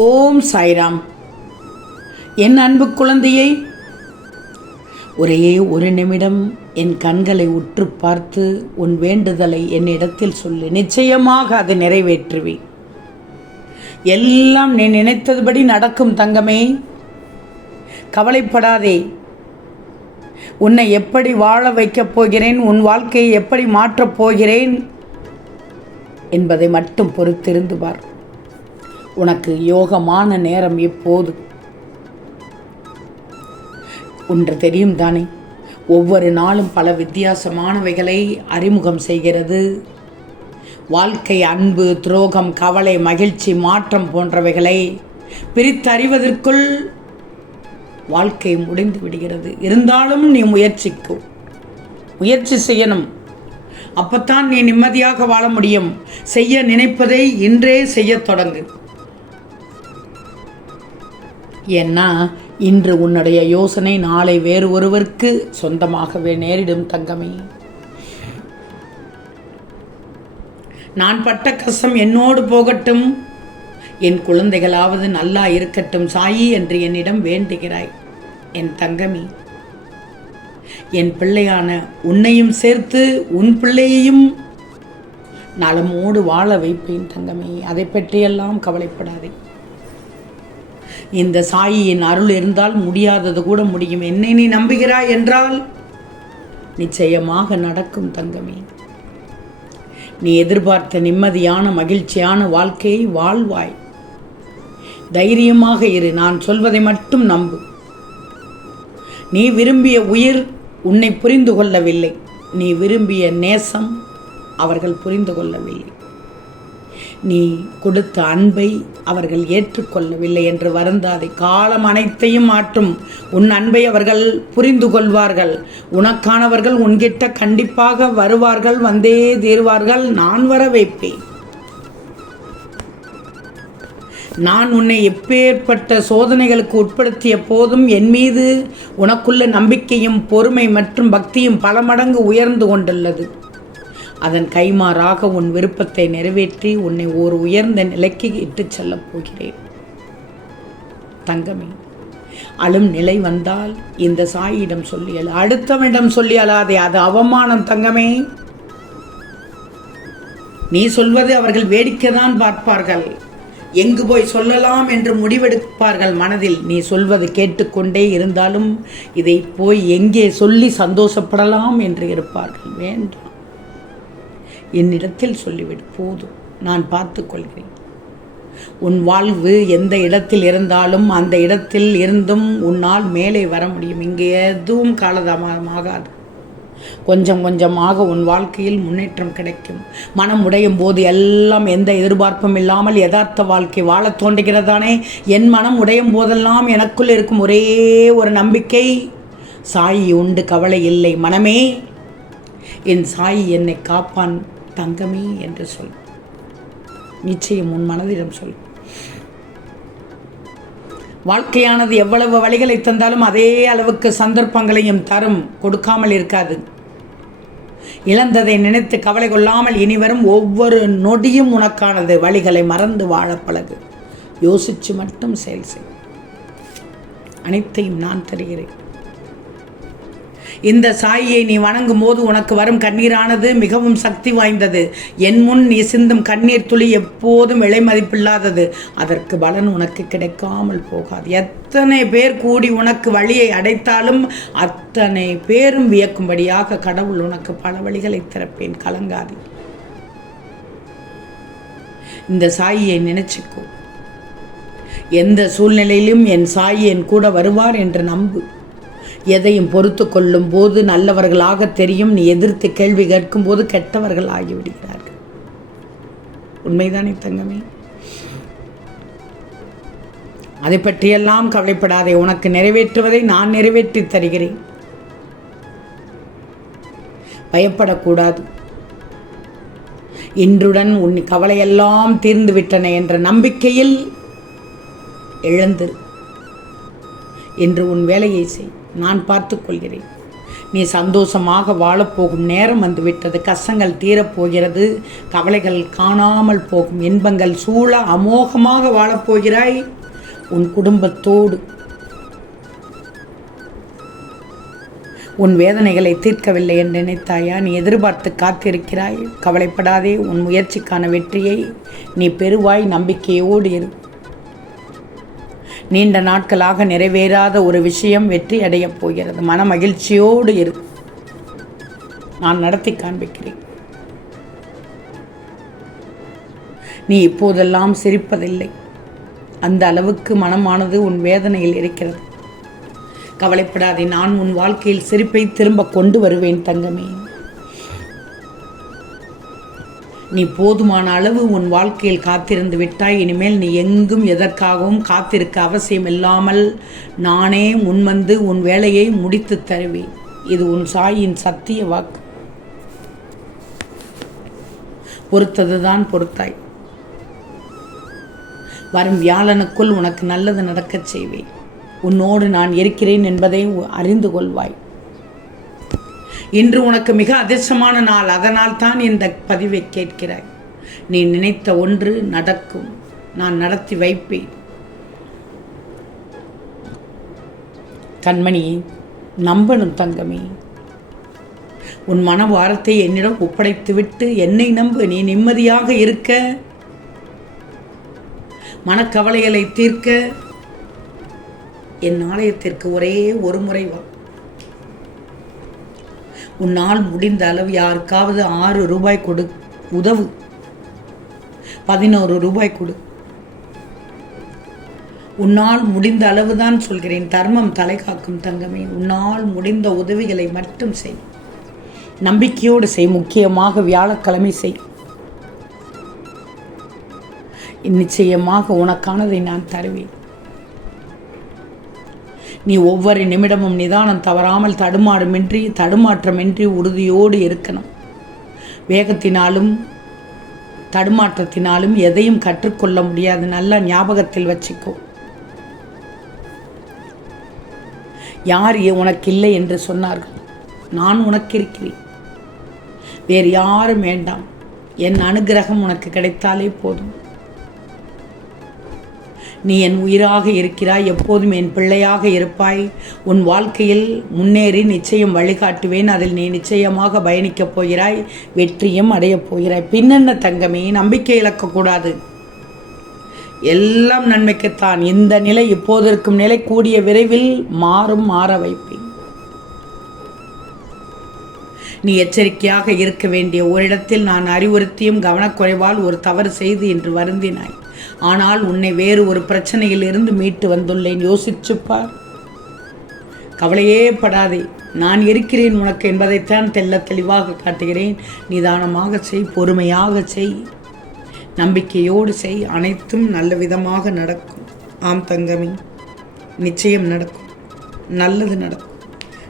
ஓம் சாய்ராம். என் அன்பு குழந்தையை ஒரே ஒரு நிமிடம் என் கண்களை உற்று பார்த்து உன் வேண்டுதலை என்னிடத்தில் சொல்லு. நிச்சயமாக அதை நிறைவேற்றுவேன். எல்லாம் நீ நினைத்ததுபடி நடக்கும் தங்கமே. கவலைப்படாதே. உன்னை எப்படி வாழ வைக்கப் போகிறேன்? உன் வாழ்க்கையை எப்படி மாற்றப் போகிறேன்? என்பதை மட்டும் பொறுத்திருந்து பார். உனக்கு யோகமான நேரம் எப்போது? ஒன்று தெரியும் தானே ஒவ்வொரு நாளும் பல வித்தியாசமானவைகளை அறிமுகம் செய்கிறது. வாழ்க்கை அன்பு துரோகம் கவலை மகிழ்ச்சி மாற்றம் போன்றவைகளை பிரித்தறிவதற்குள் வாழ்க்கை முடிந்து விடுகிறது. இருந்தாலும் நீ முயற்சிக்கு முயற்சி செய்யணும். அப்பத்தான் நீ நிம்மதியாக வாழ முடியும். செய்ய நினைப்பதை இன்றே செய்யத் தொடங்கு. ஏன்னா இன்று உன்னுடைய யோசனை நாளை வேறு ஒருவருக்கு சொந்தமாகவே நேரிடும் தங்கமே. நான் பட்ட கஷ்டம் என்னோடு போகட்டும். என் குழந்தைகளாவது நல்லா இருக்கட்டும் சாயி என்று என்னிடம் வேண்டுகிறாய் என் தங்கமி. என் பிள்ளையான உன்னையும் சேர்த்து உன் பிள்ளையையும் நலமோடு வாழ வைப்பேன் தங்கமே. அதை பற்றியெல்லாம் கவலைப்படாதே. இந்த சாயியின் அருள் இருந்தால் முடியாதது கூட முடியும். என்னை நீ நம்புகிறாய் என்றால் நிச்சயமாக நடக்கும் தங்கமே. நீ எதிர்பார்த்த நிம்மதியான மகிழ்ச்சியான வாழ்க்கையை வாழ்வாய். தைரியமாக இரு நான் சொல்வதை மட்டும் நம்பு. நீ விரும்பிய உயிர் உன்னை புரிந்து கொள்ளவில்லை. நீ விரும்பிய நேசம் அவர்கள் புரிந்து கொள்ளவில்லை. நீ கொடுத்த அன்பை அவர்கள் ஏற்றுக்கொள்ளவில்லை என்று வருந்தாதை. காலம் அனைத்தையும் மாற்றும். உன் அன்பை அவர்கள் புரிந்து கொள்வார்கள். உனக்கானவர்கள் உன்கிட்ட கண்டிப்பாக வருவார்கள் வந்தே தீர்வார்கள். நான் வர வைப்பேன். நான் உன்னை எப்பேற்பட்ட சோதனைகளுக்கு உட்படுத்திய போதும் என் மீது உனக்குள்ள நம்பிக்கையும் பொறுமை மற்றும் பக்தியும் பல மடங்கு உயர்ந்து கொண்டுள்ளது. அதன் கைமாறாக உன் விருப்பத்தை நிறைவேற்றி உன்னை ஒரு உயர்ந்த நிலைக்கு இட்டுச் செல்லப் போகிறேன். தங்கமே அழும் நிலை வந்தால் இந்த சாயிடம் சொல்லி அடுத்தவனிடம் சொல்லி அழாதே அது அவமானம் தங்கமே. நீ சொல்வது அவர்கள் வேடிக்கை தான் பார்ப்பார்கள். எங்கு போய் சொல்லலாம் என்று முடிவெடுப்பார்கள் மனதில். நீ சொல்வது கேட்டுக்கொண்டே இருந்தாலும் இதை போய் எங்கே சொல்லி சந்தோஷப்படலாம் என்று இருப்பார்கள். வேண்டாம். என்னிடத்தில் சொல்லிவிடு போதும் நான் பார்த்துக்கொள்கிறேன் உன் வாழ்வு எந்த இடத்தில் இருந்தாலும் அந்த இடத்தில் இருந்தும் உன்னால் மேலே வர முடியும். இங்கே எதுவும் காலதாமதமாகாது. கொஞ்சம் கொஞ்சமாக உன் வாழ்க்கையில் முன்னேற்றம் கிடைக்கும். மனம் உடையும் போது எல்லாம் எந்த எதிர்பார்ப்பும் இல்லாமல் யதார்த்த வாழ்க்கை வாழத் தோன்றுகிறதானே? என் மனம் உடையும் போதெல்லாம் எனக்குள் இருக்கும் ஒரே ஒரு நம்பிக்கை சாயி உண்டு கவலை இல்லை. மனமே என் சாயி என்னை காப்பான். தங்கமே என்று சொல். நிச்சயம் உன் மனதிடம் சொல். வாழ்க்கையானது எவ்வளவு வழிகளை தந்தாலும் அதே அளவுக்கு சந்தர்ப்பங்களையும் தரும். கொடுக்காமல் இருக்காது. இழந்ததை நினைத்து கவலை கொள்ளாமல் இனி வரும் ஒவ்வொரு நொடியும் உனக்கானது. வழிகளை மறந்து வாழ பழகு. யோசிச்சு மட்டும் செயல் செய். அனைத்தையும் நான் தருகிறேன். இந்த சாயியை நீ வணங்கும் போது உனக்கு வரும் கண்ணீரானது மிகவும் சக்தி வாய்ந்தது. என் முன் நீ சிந்தும் கண்ணீர் துளி எப்போதும் விலை மதிப்பில்லாதது. அதற்கு பலன் உனக்கு கிடைக்காமல் போகாது. எத்தனை பேர் கூடி உனக்கு வழியை அடைத்தாலும் அத்தனை பேரும் வியக்கும்படியாக கடவுள் உனக்கு பல வழிகளை திறப்பேன். கலங்காது. இந்த சாயியை நினைச்சுக்கோ. எந்த சூழ்நிலையிலும் என் சாயி என் கூட வருவார் என்று நம்பு. எதையும் பொறுத்து கொள்ளும் போது நல்லவர்களாக தெரியும். நீ எதிர்த்து கேள்வி கேட்கும் போது கெட்டவர்கள் ஆகிவிடுகிறார்கள். உண்மைதானே தங்கமே? அதை பற்றியெல்லாம் கவலைப்படாதே. உனக்கு நிறைவேற்றுவதை நான் நிறைவேற்றி தருகிறேன். பயப்படக்கூடாது. இன்றுடன் உன் கவலையெல்லாம் தீர்ந்து விட்டன என்ற நம்பிக்கையில் எழுந்திரு. என்று உன் வேலையை செய். நான் பார்த்து கொள்கிறேன். நீ சந்தோஷமாக வாழப்போகும் நேரம் வந்துவிட்டது. கஷ்டங்கள் தீரப்போகிறது. கவலைகள் காணாமல் போகும். இன்பங்கள் சூழ அமோகமாக வாழப்போகிறாய். உன் குடும்பத்தோடு உன் வேதனைகளை தீர்க்கவில்லை என்று நினைத்தாயா? நீ எதிர்பார்த்து காத்திருக்கிறாய். கவலைப்படாதே. உன் முயற்சிக்கான வெற்றியை நீ பெறுவாய். நம்பிக்கையோடு இரு. நீண்ட நாட்களாக நிறைவேறாத ஒரு விஷயம் வெற்றி அடையப் போகிறது. மன மகிழ்ச்சியோடு இரு. நான் நடத்தி காண்பிக்கிறேன். நீ இப்போதெல்லாம் சிரிப்பதில்லை. அந்த அளவுக்கு மனமானது உன் வேதனையில் இருக்கிறது. கவலைப்படாதே நான் உன் வாழ்க்கையில் சிரிப்பை திரும்ப கொண்டு வருவேன் தங்கமே. நீ போதுமான அளவு உன் வாழ்க்கையில் காத்திருந்து விட்டாய். இனிமேல் நீ எங்கும் எதற்காகவும் காத்திருக்க அவசியம் இல்லாமல் நானே முன்வந்து உன் வேலையை முடித்து தருவேன். இது உன் சாயின் சத்திய வாக்கு. பொறுத்ததுதான் பொறுத்தாய். வரும் வியாழனுக்குள் உனக்கு நல்லது நடக்கச் செய்வேன். உன்னோடு நான் இருக்கிறேன் என்பதை அறிந்து கொள்வாய். இன்று உனக்கு மிக அதிர்ஷ்டமான நாள். அதனால் தான் இந்த பதிவை கேட்கிறாய். நீ நினைத்த ஒன்று நடக்கும். நான் நடத்தி வைப்பேன். கண்மணி நம்பணும் தங்கமே. உன் மன வாரத்தை என்னிடம் ஒப்படைத்துவிட்டு என்னை நம்பு. நீ நிம்மதியாக இருக்க. மனக்கவலைகளை தீர்க்க. என் ஆலயத்திற்கு ஒரே ஒரு முறை வா. உன்னால் முடிந்த அளவு யாருக்காவது ஆறு ரூபாய் கொடு. உதவு. பதினோரு ரூபாய் கொடு. உன்னால் முடிந்த அளவு தான் சொல்கிறேன். தர்மம் தலை காக்கும் தங்கமே. உன்னால் முடிந்த உதவிகளை மட்டும் செய். நம்பிக்கையோடு செய். முக்கியமாக வியாழக்கிழமை செய். நிச்சயமாக உனக்கானதை நான் தருவேன். நீ ஒவ்வொரு நிமிடமும் நிதானம் தவறாமல் தடுமாறுமின்றி தடுமாற்றமின்றி உறுதியோடு இருக்கணும். வேகத்தினாலும் தடுமாற்றத்தினாலும் எதையும் கற்றுக்கொள்ள முடியாது. நல்ல ஞாபகத்தில் வச்சுக்கோ. யார் உனக்கு இல்லை என்று சொன்னார்கள்? நான் உனக்கு இருக்கிறேன் வேறு யாரும் வேண்டாம். என் அனுகிரகம் உனக்கு கிடைத்தாலே போதும். நீ என் உயிராக இருக்கிறாய் எப்போதும் என் பிள்ளையாக இருப்பாய். உன் வாழ்க்கையில் முன்னேறி நிச்சயம் வழிகாட்டுவேன். அதில் நீ நிச்சயமாக பயணிக்கப் போகிறாய் வெற்றியும் அடையப் போகிறாய். பின்னென்ன தங்கமே நம்பிக்கை இழக்கக்கூடாது எல்லாம் நன்மைக்குத்தான். இந்த நிலை இப்போது இருக்கும் நிலை கூடிய விரைவில் மாறும் மாற வைப்பேன். நீ எச்சரிக்கையாக இருக்க வேண்டிய ஓரிடத்தில் நான் அறிவுறுத்தியும் கவனக்குறைவால் ஒரு தவறு செய்து என்று வருந்தினாய். ஆனால் உன்னை வேறு ஒரு பிரச்சனையில் இருந்து மீட்டு வந்துள்ளேன். யோசிச்சுப்பார். கவலையே படாதே. நான் இருக்கிறேன் உனக்கு என்பதைத்தான் தெல்ல தெளிவாக காட்டுகிறேன். நிதானமாக செய் பொறுமையாக செய். நம்பிக்கையோடு செய். அனைத்தும் நல்ல விதமாக நடக்கும். ஆம் தங்கமி. நிச்சயம் நடக்கும். நல்லது நடக்கும்.